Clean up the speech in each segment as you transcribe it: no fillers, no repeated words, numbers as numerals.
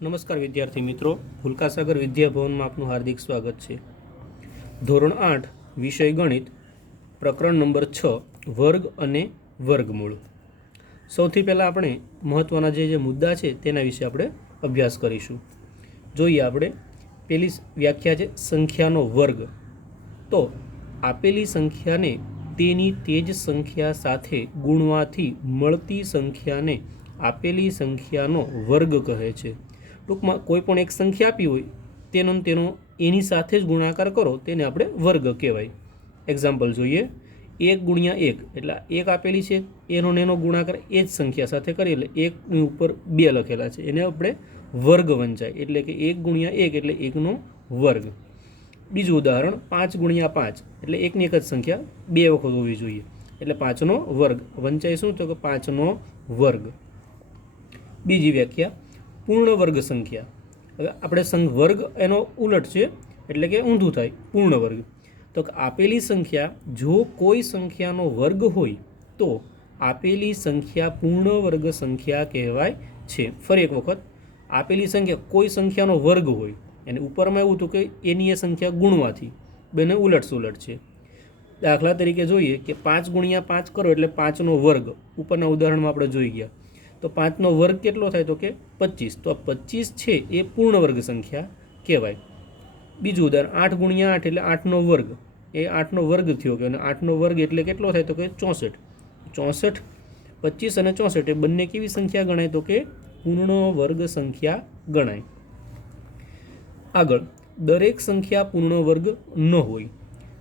નમસ્કાર વિદ્યાર્થી મિત્રો, ભૂલકાસાગર વિદ્યાભવનમાં આપનું હાર્દિક સ્વાગત છે. ધોરણ 8 વિષય ગણિત, પ્રકરણ નંબર 6 વર્ગ અને વર્ગમૂળ. સૌથી પહેલાં આપણે મહત્ત્વના જે મુદ્દા છે તેના વિશે આપણે અભ્યાસ કરીશું. જોઈએ આપણે પેલી વ્યાખ્યા છે સંખ્યાનો વર્ગ. તો આપેલી સંખ્યાને તેની તે જ સંખ્યા સાથે ગુણવાથી મળતી સંખ્યાને આપેલી સંખ્યાનો વર્ગ કહે છે. ટૂંકમાં કોઈ પણ એક સંખ્યા આપી હોય તેનો એની સાથે જ ગુણાકાર કરો તેને આપણે વર્ગ કહેવાય. એક્ઝામ્પલ જોઈએ, 1 ગુણ્યા 1 એટલે 1 આપેલી છે, એનો ગુણાકાર એ જ સંખ્યા સાથે કરીએ એટલે 1ની ઉપર 2 લખેલા છે એને આપણે વર્ગ વંચાય, એટલે કે 1 ગુણ્યા 1 એટલે 1નો વર્ગ. બીજું ઉદાહરણ, 5 ગુણ્યા 5 એટલે એકની એક જ સંખ્યા 2 વખત હોવી જોઈએ એટલે 5નો વર્ગ વંચાય શું તો કે 5નો વર્ગ. બીજી વ્યાખ્યા પૂર્ણ વર્ગ સંખ્યા. હવે આપણે વર્ગ એનો ઉલટ છે એટલે કે ઊંધું થાય પૂર્ણ વર્ગ. તો આપેલી સંખ્યા જો કોઈ સંખ્યાનો વર્ગ હોય તો આપેલી સંખ્યા પૂર્ણ વર્ગ સંખ્યા કહેવાય છે. ફરી એક વખત, આપેલી સંખ્યા કોઈ સંખ્યાનો વર્ગ હોય અને ઉપરમાં એવું હતું કે એની એ સંખ્યા ગુણવાથી, બેને ઉલટ સુલટ છે. દાખલા તરીકે જોઈએ કે 5 ગુણ્યા 5 કરો એટલે 5નો વર્ગ. ઉપરના ઉદાહરણમાં આપણે જોઈ ગયા. તો 5નો વર્ગ કેટલો થાય તો કે 25. તો 25 છે એ પૂર્ણ વર્ગ સંખ્યા કહેવાય. બીજું ઉદાહરણ, 8 ગુણ્યા 8 એટલે 8નો વર્ગ, એ 8નો વર્ગ થયો કે અને 8નો વર્ગ એટલે કેટલો થાય તો કે 64. 64, 25 અને 64 એ બંને કેવી સંખ્યા ગણાય તો કે પૂર્ણ વર્ગ સંખ્યા ગણાય. આગળ, દરેક સંખ્યા પૂર્ણ વર્ગ ન હોય.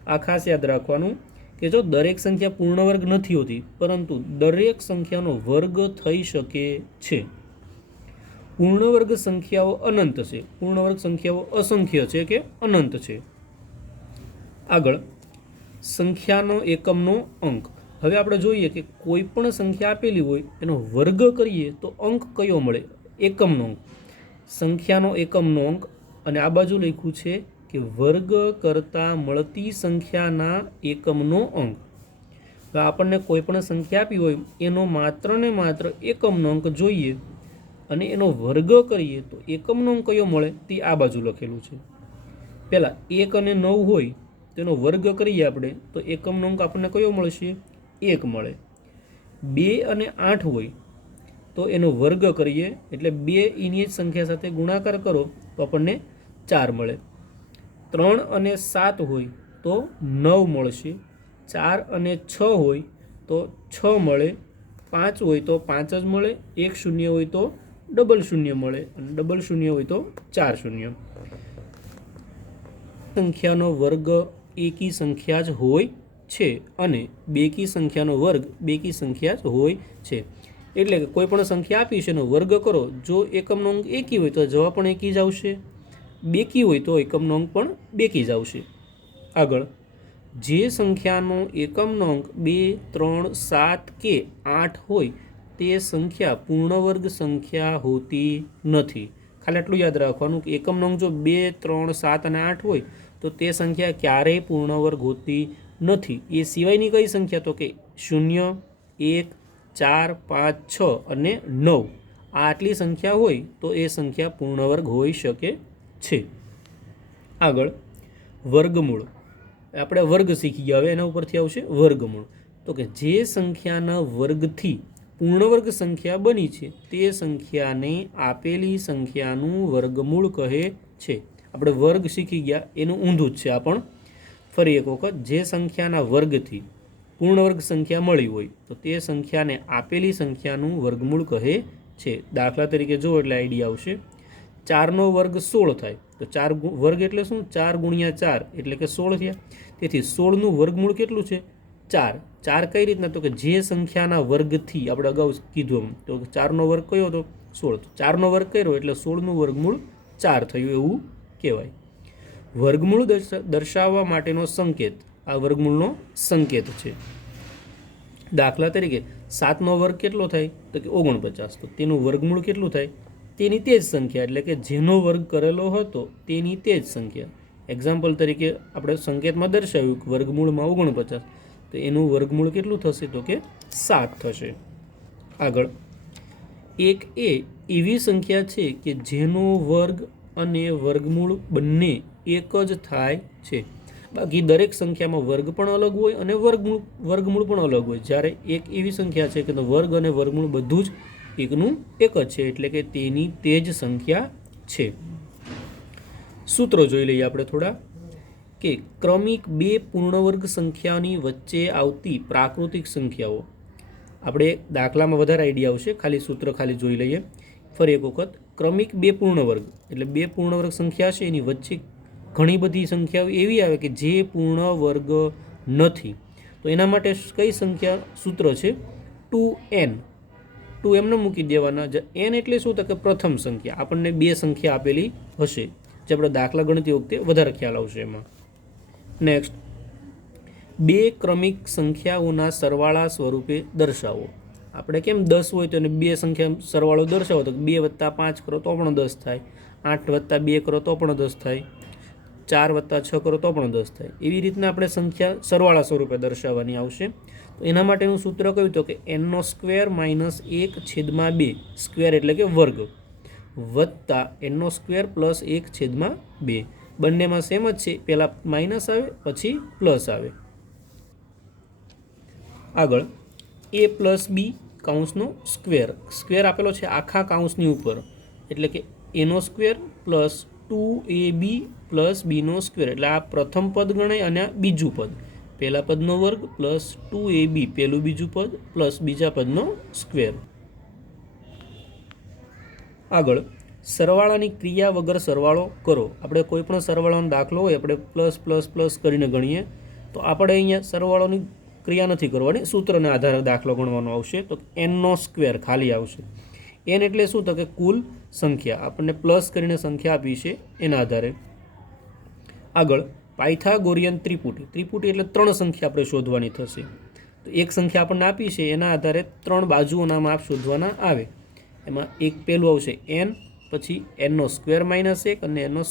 આ ખાસ યાદ રાખવાનું કે જો દરેક સંખ્યા પૂર્ણ વર્ગ નથી હોતી પરંતુ દરેક સંખ્યાનો વર્ગ થઈ શકે છે. પૂર્ણ વર્ગ સંખ્યાઓ અનંત છે, પૂર્ણ વર્ગ સંખ્યાઓ અસંખ્ય છે કે અનંત છે. આગળ, સંખ્યાનો એકમનો અંક. હવે આપણે જોઈએ કે કોઈ પણ સંખ્યા આપેલી હોય એનો વર્ગ કરીએ તો અંક કયો મળે? એકમનો અંક. સંખ્યાનો એકમનો અંક. અને આ બાજુ લખ્યું છે કે વર્ગ કરતાં મળતી સંખ્યાના એકમનો અંક. હવે આપણને કોઈ પણ સંખ્યા આપી હોય એનો માત્ર ને માત્ર એકમનો અંક જોઈએ અને એનો વર્ગ કરીએ તો એકમનો અંક કયો મળે તે આ બાજુ લખેલું છે. પહેલાં 1 અને 9 હોય તેનો વર્ગ કરીએ આપણે તો એકમનો અંક આપણને કયો મળશે? 1 મળે. 2 અને 8 હોય તો એનો વર્ગ કરીએ એટલે 2 એની જ સંખ્યા સાથે ગુણાકાર કરો તો આપણને 4 મળે. 3 અને 7 હોય તો 9 મળશે. 4 અને 6 હોય તો 6 મળે. 5 હોય તો 5 જ મળે. 1 શૂન્ય હોય તો ડબલ શૂન્ય મળે અને ડબલ શૂન્ય હોય તો 4 શૂન્ય. સંખ્યાનો વર્ગ એકી સંખ્યા જ હોય છે અને બેકી સંખ્યાનો વર્ગ બેકી સંખ્યા જ હોય છે. એટલે કે કોઈ પણ સંખ્યા આપી છે એનો વર્ગ કરો, જો એકમનો અંક એકી હોય તો જવાબ પણ એકી જ આવશે, બેકી હોય તો એકમનો અંક પણ બેકી જ આવશે. આગળ, જે સંખ્યાનો એકમનો અંક 2, 3, 7 કે 8 હોય તે સંખ્યા પૂર્ણ વર્ગ સંખ્યા હોતી નથી. ખાલી આટલું યાદ રાખવાનું કે એકમનો અંક જો 2, 3, 7 અને 8 હોય તો તે સંખ્યા ક્યારેય પૂર્ણ વર્ગ હોતી નથી. એ સિવાયની કઈ સંખ્યા તો કે 0, 1, 4, 5, 6 અને 9 આટલી સંખ્યા હોય તો એ સંખ્યા પૂર્ણ વર્ગ હોઈ શકે છે. આગળ, વર્ગમૂળ. આપણે વર્ગ શીખી ગયા, હવે એના ઉપરથી આવશે વર્ગમૂળ. તો કે જે સંખ્યાના વર્ગથી પૂર્ણ વર્ગ સંખ્યા બની છે તે સંખ્યાને આપેલી સંખ્યાનું વર્ગમૂળ કહે છે. આપણે વર્ગ શીખી ગયા એનું ઊંધું જ છે આ પણ. ફરી એક વખત, જે સંખ્યાના વર્ગથી પૂર્ણ વર્ગ સંખ્યા મળી હોય તો તે સંખ્યાને આપેલી સંખ્યાનું વર્ગમૂળ કહે છે. દાખલા તરીકે જો એટલે આઈડિયા આવશે. 4નો વર્ગ 16 થાય તો 4 વર્ગ એટલે શું? 4 ગુણ્યા 4 એટલે કે 16 થયા. તેથી 16નું વર્ગમૂળ કેટલું છે? 4. 4 કઈ રીતના તો કે જે સંખ્યાના વર્ગથી, આપણે અગાઉ કીધું તો 4નો વર્ગ કયો હતો? 16. તો 4નો વર્ગ કર્યો એટલે 16નું વર્ગમૂળ 4 થયું એવું કહેવાય. વર્ગમૂળ દર્શાવવા માટેનો સંકેત. આ વર્ગમૂળનો સંકેત છે. દાખલા તરીકે 7નો વર્ગ કેટલો થાય તો કે 49. તો તેનું વર્ગમૂળ કેટલું થાય? તેની તે જ સંખ્યા, એટલે કે જેનો વર્ગ કરેલો હતો તેની તે જ સંખ્યા. એક્ઝામ્પલ તરીકે આપણે સંકેતમાં દર્શાવ્યું કે વર્ગમૂળમાં 49, તો એનું વર્ગમૂળ કેટલું થશે તો કે 7 થશે. આગળ, 1 એ એવી સંખ્યા છે કે જેનો વર્ગ અને વર્ગમૂળ બંને એક જ થાય છે. બાકી દરેક સંખ્યામાં વર્ગ પણ અલગ હોય અને વર્ગમૂળ પણ અલગ હોય. જ્યારે એક એવી સંખ્યા છે કે વર્ગ અને વર્ગમૂળ બધું જ એકનું એક જ છે, એટલે કે તેની તે જ સંખ્યા છે. સૂત્રો જોઈ લઈએ આપણે થોડા, કે ક્રમિક બે પૂર્ણવર્ગ સંખ્યાની વચ્ચે આવતી પ્રાકૃતિક સંખ્યાઓ. આપણે દાખલામાં વધારે આઈડિયા આવશે, ખાલી સૂત્ર ખાલી જોઈ લઈએ ફરી એક વખત. ક્રમિક બે પૂર્ણવર્ગ એટલે બે પૂર્ણવર્ગ સંખ્યા છે, એની વચ્ચે ઘણી બધી સંખ્યાઓ એવી આવે કે જે પૂર્ણ વર્ગ નથી. તો એના માટે કઈ સંખ્યા સૂત્ર છે? 2n. 2 એમને મૂકી દેવાના. n એટલે શું? તો કે પ્રથમ સંખ્યા. આપણને બે સંખ્યા આપેલી હશે, જે આપણે દાખલા ગણતી વખતે વધારે ખ્યાલ આવશે એમાં. નેક્સ્ટ, બે ક્રમિક સંખ્યાઓના સરવાળા સ્વરૂપે દર્શાવો. આપણે કેમ 10 હોય તો એને બે સંખ્યા સરવાળો દર્શાવો, તો 2 + 5 કરો તો પણ 10 થાય, 8 + 2 કરો તો પણ 10 થાય, 4 + 6 કરો તો પણ 10 થાય. એવી રીતના આપણે સંખ્યા સરવાળા સ્વરૂપે દર્શાવવાની આવશે. તો એના માટેનું સૂત્ર કયું? તો કે n² - 1/2 સ્ક્વેર એટલે કે વર્ગ વત્તા n² + 1/2. બંનેમાં સેમ જ છે, પહેલાં માઇનસ આવે પછી પ્લસ આવે. આગળ a + b કૌંસનો સ્ક્વેર. સ્ક્વેર આપેલો છે આખા કૌંસની ઉપર, એટલે કે a² + 2ab + b². એટલે આ પ્રથમ પદ ગણાય અને આ બીજું પદ. પહેલા પદનો વર્ગ પ્લસ 2ab પહેલું બીજું પદ પ્લસ બીજા પદનો સ્ક્વેર. આગળ સરવાળાની ક્રિયા વગર સરવાળો કરો. આપણે કોઈ પણ સરવાળાનો દાખલો હોય, આપણે પ્લસ પ્લસ પ્લસ કરીને ગણીએ, તો આપણે અહીંયા સરવાળોની ક્રિયા નથી કરવાની, સૂત્રને આધારે દાખલો ગણવાનો આવશે. તો n² ખાલી આવશે. n એટલે શું? તો કે કુલ સંખ્યા. આપણને પ્લસ કરીને સંખ્યા આપી છે એના આધારે. આગળ પાયથાગોરિયન ત્રિપુટી. ત્રિપુટી એટલે ત્રણ સંખ્યા આપણે શોધવાની થશે. તો એક સંખ્યા આપણને આપી છે, એના આધારે ત્રણ બાજુઓના માપ શોધવાના આવે. એમાં એક પહેલું આવશે n, પછી n² - 1 અને n² +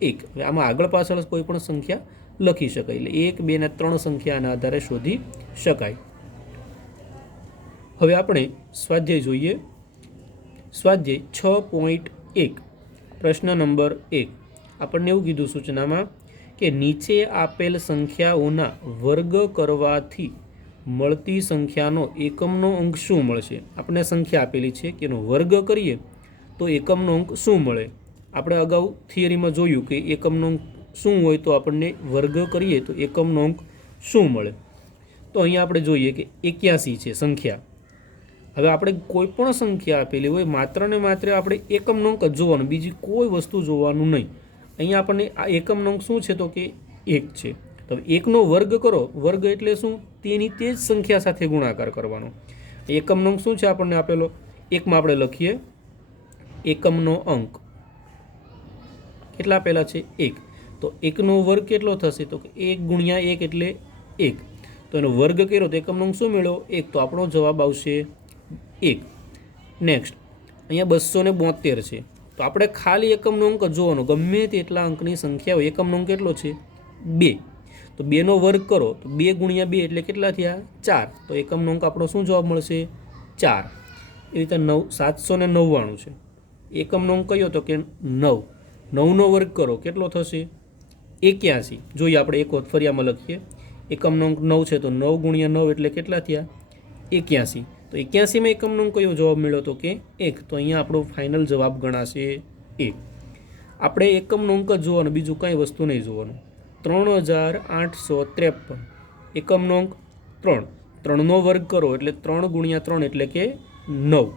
1. હવે આમાં આગળ પાછળ કોઈ પણ સંખ્યા લખી શકાય, એટલે 1, 2 અને 3 સંખ્યાના આધારે શોધી શકાય. હવે આપણે સ્વાધ્યાય જોઈએ. સ્વાધ્યાય 6.1 પ્રશ્ન નંબર 1. આપણને એવું કીધું સૂચનામાં કે નીચે આપેલ સંખ્યાઓના વર્ગ કરવાથી મળતી સંખ્યાનો એકમનો અંક શું મળશે? આપણને સંખ્યા આપેલી છે કે એનો વર્ગ કરીએ તો એકમનો અંક શું મળે? આપણે અગાઉ થિયરીમાં જોયું કે એકમનો અંક શું હોય તો આપણને વર્ગ કરીએ તો એકમનો અંક શું મળે. તો અહીંયા આપણે જોઈએ કે 81 છે સંખ્યા. હવે આપણે કોઈ પણ સંખ્યા આપેલી હોય, માત્ર ને માત્ર આપણે એકમનો અંક જ જોવાનો, બીજી કોઈ વસ્તુ જોવાનું નહીં. અહીંયા આપણને આ એકમનો અંક શું છે? તો કે 1 છે. તો 1નો વર્ગ કરો. વર્ગ એટલે શું? તેની તે જ સંખ્યા સાથે ગુણાકાર કરવાનો. એકમનો અંક શું છે આપણને આપેલો? 1માં આપણે લખીએ એકમનો અંક કેટલા આપેલા છે? 1. તો 1નો વર્ગ કેટલો થશે? તો કે 1 × 1 એટલે 1. તો એનો વર્ગ કર્યો તો એકમનો અંક શું મેળવો? 1. તો આપણો જવાબ આવશે 1. નેક્સ્ટ, અહીંયા 272 છે. તો આપણે ખાલી એકમનો અંક જોવાનો, ગમે તેટલા અંકની સંખ્યા હોય, એકમનો અંક કેટલો છે? 2. તો 2નો વર્ગ કરો તો 2 × 2 એટલે કેટલા થયા? 4. તો એકમનો અંક આપણો શું જવાબ મળશે? 4. એ રીતે 799 છે. એકમનો અંક કયો? તો કે 9. 9નો વર્ગ કરો કેટલો થશે? 81. જોઈએ આપણે એક વખત ફરી આમાં લખીએ. એકમનો અંક 9 છે, તો 9 × 9 એટલે કેટલા થયા? 81. તો 81માં એકમનો અંક કયો જવાબ મળ્યો? તો કે 1. તો અહીંયા આપણો ફાઇનલ જવાબ ગણાશે 1. આપણે એકમનો અંક જ જોવાનો, બીજું કાંઈ વસ્તુ નહીં જોવાનું. 3853. એકમનો અંક 3. 3નો વર્ગ કરો એટલે 3 × 3 એટલે કે 9.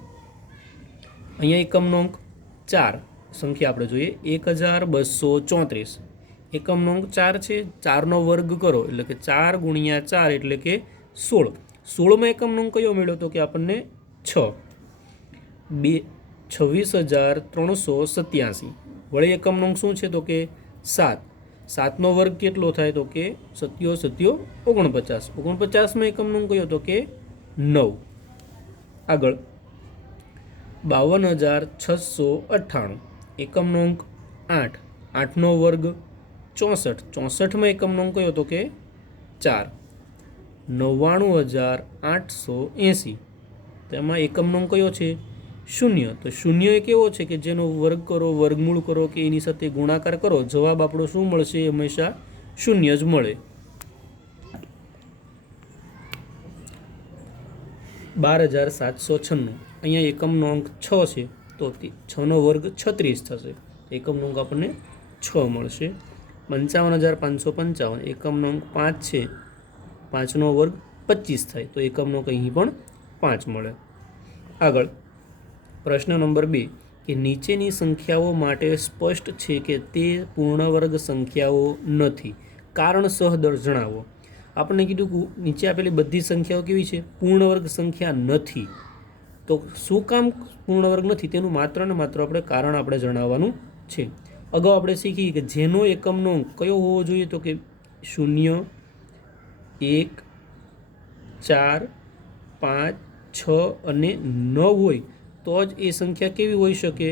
અહીંયા એકમનો અંક 4. સંખ્યા આપણે જોઈએ 1234. એકમનો અંક 4 છે, 4નો વર્ગ કરો એટલે કે 4 × 4 એટલે કે 16. 16માં એકમનો અંક કયો મળ્યો? તો કે આપણને 6. 26387. વળી એકમનો અંક શું છે? તો કે 7. 7નો વર્ગ કેટલો થાય? તો કે 7 7 49. 49માં એકમનો અંક કયો? તો કે 9. આગળ 52698. એકમનો અંક 8. 8નો વર્ગ 64. 64માં એકમનો અંક કયો? તો કે 4. 99880. તો એમાં એકમનો અંક કયો છે? શૂન્ય. તો શૂન્ય એક એવો છે કે જેનો વર્ગ કરો, વર્ગમૂળ કરો કે એની સાથે ગુણાકાર કરો, જવાબ આપણો શું મળશે? હંમેશા શૂન્ય જ મળે. 12,796. અહીંયા એકમનો અંક 6 છે, તો 6નો વર્ગ 36 થશે. એકમનો અંક આપણને 6 મળશે. 55,555. એકમનો અંક 5 છે, 5નો વર્ગ 25 થાય, તો એકમનો અંક અહીં પણ 5 મળે. આગળ પ્રશ્ન નંબર 2 કે નીચેની સંખ્યાઓ માટે સ્પષ્ટ છે કે તે પૂર્ણવર્ગ સંખ્યાઓ નથી, કારણ સહદર જણાવો. આપણને કીધું કે નીચે આપેલી બધી સંખ્યાઓ કેવી છે? પૂર્ણવર્ગ સંખ્યા નથી. તો શું કામ પૂર્ણવર્ગ નથી તેનું માત્ર ને માત્ર આપણે કારણ આપણે જણાવવાનું છે. અગાઉ આપણે શીખી કે જેનો એકમનો અંક કયો હોવો જોઈએ, તો કે 0, 1, 4, 5, 6 અને 9 હોય તો જ એ સંખ્યા કેવી હોઈ શકે?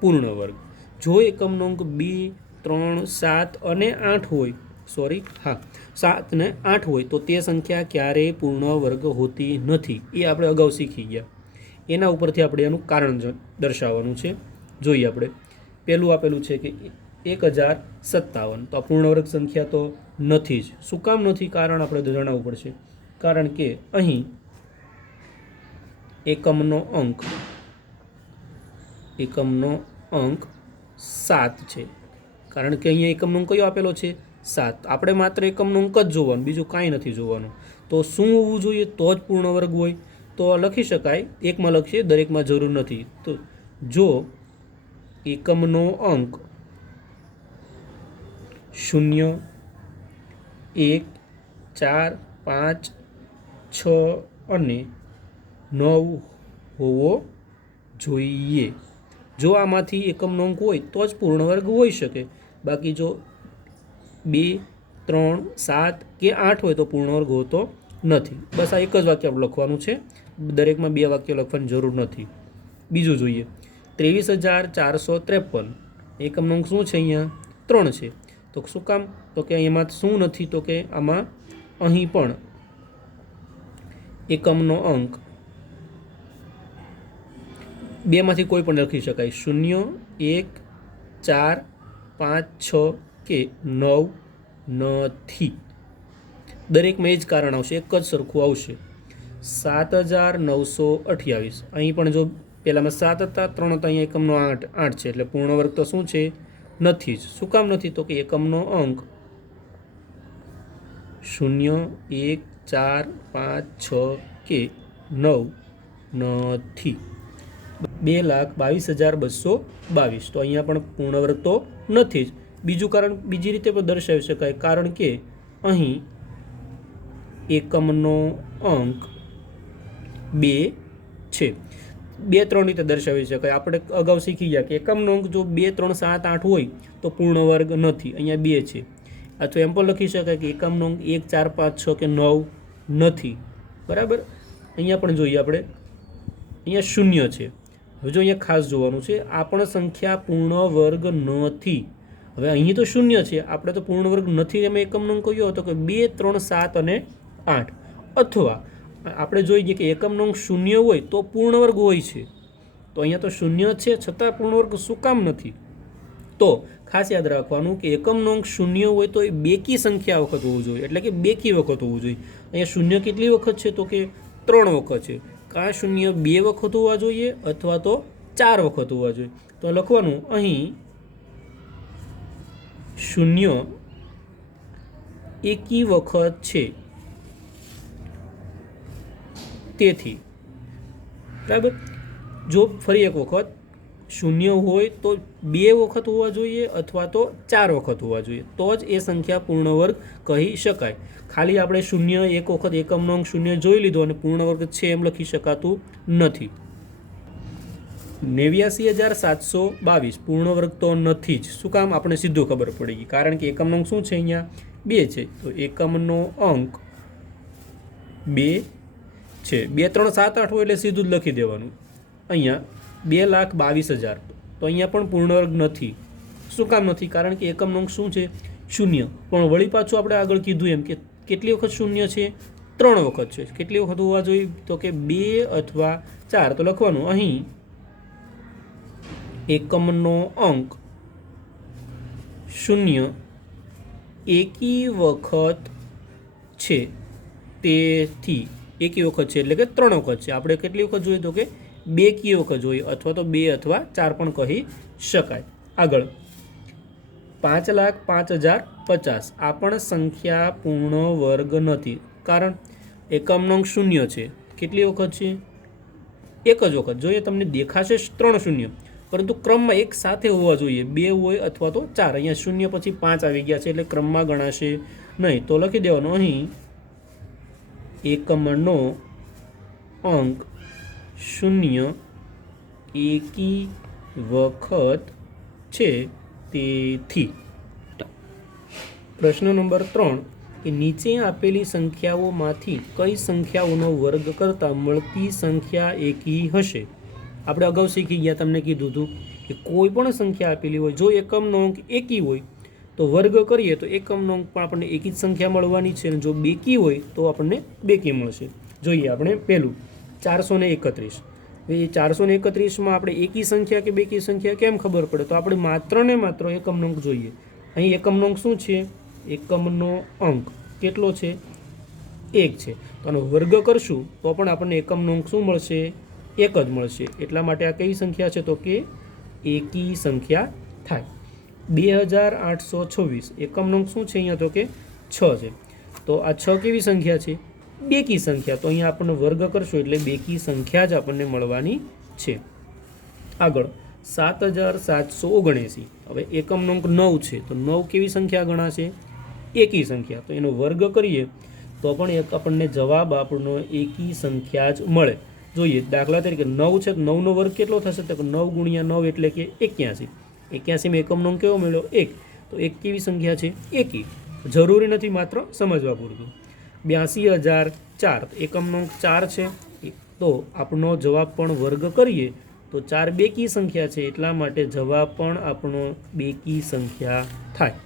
પૂર્ણવર્ગ. જો એકમનો અંક 2, 3, 7 અને 8 હોય, 7 ને 8 હોય તો તે સંખ્યા ક્યારેય પૂર્ણવર્ગ હોતી નથી. એ આપણે અગાઉ શીખી ગયા. એના ઉપરથી આપણે એનું કારણ દર્શાવવાનું છે. જોઈએ આપણે. પહેલું આપેલું છે કે 1057. તો આ પૂર્ણવર્ગ સંખ્યા તો નથી જ. શું કામ નથી? કારણ આપણે જણાવવું પડશે. કારણ કે અહીં એકમનો અંક 7 છે. કારણ કે અહીંયા એકમનો અંક કયો આપેલો છે? 7. આપણે માત્ર એકમનો અંક જ જોવાનું, બીજું કાંઈ નથી જોવાનું. તો શું હોવું જોઈએ તો જ પૂર્ણવર્ગ હોય? તો લખી શકાય, એકમાં લખીએ, દરેકમાં જરૂર નથી. તો જો એકમનો અંક 0, 1, 4, 5, 6 અને 9 હોવો જોઈએ. જો આમાંથી એકમનો અંક હોય તો જ પૂર્ણવર્ગ હોઈ શકે. બાકી જો 2, 3, 7 કે 8 હોય તો પૂર્ણવર્ગ હોતો નથી. બસ આ એક જ વાક્ય આપણે લખવાનું છે, દરેકમાં 2 વાક્ય લખવાની જરૂર નથી. બીજું જોઈએ. 23,453. એકમનો અંક શું છે? અહીંયા 3 છે. તો શું કામ? તો કે એમાં શું નથી? તો કે આમાં અહીં પણ એકમનો અંક 2 માંથી કોઈ પણ લખી શકાય. 0, 1, 4, 5, 6 કે 9 નથી. દરેકમાં એ જ કારણ આવશે, એક જ સરખું આવશે. 7,928. અહીં પણ જો પહેલામાં 7 હતા, 3 હતા, અહીંયા એકમનો 8 છે, એટલે પૂર્ણવર્ગ તો શું છે? નથી જ. શું કામ નથી? તો કે એકમનો અંક 0, 1, 4, 5, 6 કે 9 નથી. 2,22,222. તો અહીંયા પણ પૂર્ણવર્ગ તો નથી જ. બીજું કારણ બીજી રીતે પણ દર્શાવી શકાય. કારણ કે અહીં એકમનો અંક 2 છે. 2, 3 રીતે દર્શાવી શકાય. આપણે અગાઉ શીખી ગયા કે એકમનો અંક જો 2, 3, 7, 8 હોય તો પૂર્ણવર્ગ નથી. અહીંયા 2 છે. અથવા એમ પણ લખી શકાય કે એકમનો અંક 1, 4, 5, 6 કે 9 નથી. બરાબર. અહીંયા પણ જોઈએ આપણે, અહીંયા 0 છે. હવે જો અહીંયા ખાસ જોવાનું છે, આ પણ સંખ્યા પૂર્ણવર્ગ નથી. હવે અહીં તો 0 છે, આપણે તો પૂર્ણવર્ગ નથી. એમાં એકમનો અંક કયો હતો? કે 2, 3, 7 અને 8. અથવા આપણે જોઈએ કે એકમનો અંક 0 હોય તો પૂર્ણવર્ગ હોય છે. તો અહીંયા તો 0 છે છતાં પૂર્ણવર્ગ શું કામ નથી? તો ખાસ યાદ રાખવાનું કે એકમનો અંક 0 હોય તો એ બેકી સંખ્યા વખત હોવું જોઈએ, એટલે કે બેકી વખત હોવું જોઈએ. અહીંયા 0 કેટલી વખત છે? તો કે 3 વખત છે. કાં 0 2 વખત હોવા જોઈએ અથવા તો 4 વખત હોવા જોઈએ. તો લખવાનું અહીં 0 એકી વખત છે. તેથી બરાબર. જો ફરી એક વખત 0 હોય તો 2 વખત હોવા જોઈએ અથવા તો 4 વખત હોવા જોઈએ, તો જ એ સંખ્યા પૂર્ણવર્ગ કહી શકાય. ખાલી આપણે 0 એક વખત એકમનો અંક 0 જોઈ લીધો અને પૂર્ણવર્ગ છે એમ લખી શકાતું નથી. 89,722 પૂર્ણવર્ગ તો નથી જ. શું કામ? આપણે સીધું ખબર પડી ગઈ. કારણ કે એકમનો અંક શું છે? અહીંયા 2 છે. તો એકમનો અંક 2 છે. 2, 3, 7, 8 હોય એટલે સીધું જ લખી દેવાનું. અહીંયા 2,22,000. તો અહીંયા પણ પૂર્ણવર્ગ નથી. શું કામ નથી? કારણ કે એકમનો અંક શું છે? 0. પણ વળી પાછું આપણે આગળ કીધું એમ કે કેટલી વખત 0 છે? 3 વખત છે. કેટલી વખત હોવા જોઈએ? તો કે 2 અથવા 4. તો લખવાનું અહીં એકમનો અંક શૂન્ય એકી વખત છે, તેથી એકી વખત છે એટલે કે 3 વખત છે. આપણે કેટલી વખત જોઈએ તો કે 2 કી વખત જોઈએ, અથવા તો 2 અથવા 4 પણ કહી શકાય. આગળ 5,05,050 આ પણ સંખ્યા પૂર્ણ વર્ગ નથી, કારણ એકમનો અંક શૂન્ય છે. કેટલી વખત છે? એક જ વખત. જોઈએ તમને દેખાશે 3 શૂન્ય, પરંતુ ક્રમમાં એક સાથે હોવા જોઈએ, 2 હોય અથવા તો 4. અહીંયા શૂન્ય પછી 5 આવી ગયા છે એટલે ક્રમમાં ગણાશે નહીં. તો લખી દેવાનું અહીં એકમનો અંક શૂન્ય એકી વખત છે, તેથી. પ્રશ્ન નંબર 3 કે નીચે આપેલી સંખ્યાઓમાંથી કઈ સંખ્યાઓનો વર્ગ કરતાં મળતી સંખ્યા એકી હશે? આપણે અગાઉ શીખી ગયા, તમને કીધું હતું કે કોઈ પણ સંખ્યા આપેલી હોય, જો એકમનો અંક એકી હોય તો વર્ગ કરીએ તો એકમનો અંક પણ આપણને એકી જ સંખ્યા મળવાની છે, અને જો બેકી હોય તો આપણને બેકી મળશે. જોઈએ આપણે પહેલું 431. એ 431માં આપણે એકી સંખ્યા કે બેકી સંખ્યા કેમ ખબર પડે? તો આપણે માત્ર ને માત્ર એકમનો અંક જોઈએ. અહીં એકમનો અંક શું છે? એકમનો અંક કેટલો છે? 1 છે. તો આનો વર્ગ કરશું તો પણ આપણને એકમનો અંક શું મળશે? 1 જ મળશે. એટલા માટે આ કઈ સંખ્યા છે? તો કે એકી સંખ્યા થાય. 2826 એકમનો અંક શું છે અહીંયા? તો કે 6 છે. તો આ 6 કેવી સંખ્યા છે? બેકી સંખ્યા. તો અહીંયા આપણને વર્ગ કરશું એટલે બેકી સંખ્યા જ આપણને મળવાની છે. આગળ 7779. હવે એકમનો અંક 9 છે, તો 9 કેવી સંખ્યા ગણાશે? એકી સંખ્યા. તો એનો વર્ગ કરીએ તો પણ આપણને જવાબ આપણનો એકી સંખ્યા જ મળે. જોઈએ દાખલા તરીકે 9 છે, 9નો વર્ગ કેટલો થશે? તો 9 ગુણ્યા 9 એટલે કે 81. 81માં એકમનો અંક કેવો મળ્યો? 1. તો 1 કેવી સંખ્યા છે? એકી. જરૂરી નથી, માત્ર સમજવા પૂરતું. 82,004 એકમનો અંક 4 છે, તો આપણો જવાબ પણ વર્ગ કરીએ તો 4 બેકી સંખ્યા છે, એટલા માટે જવાબ પણ આપણો બેકી સંખ્યા થાય.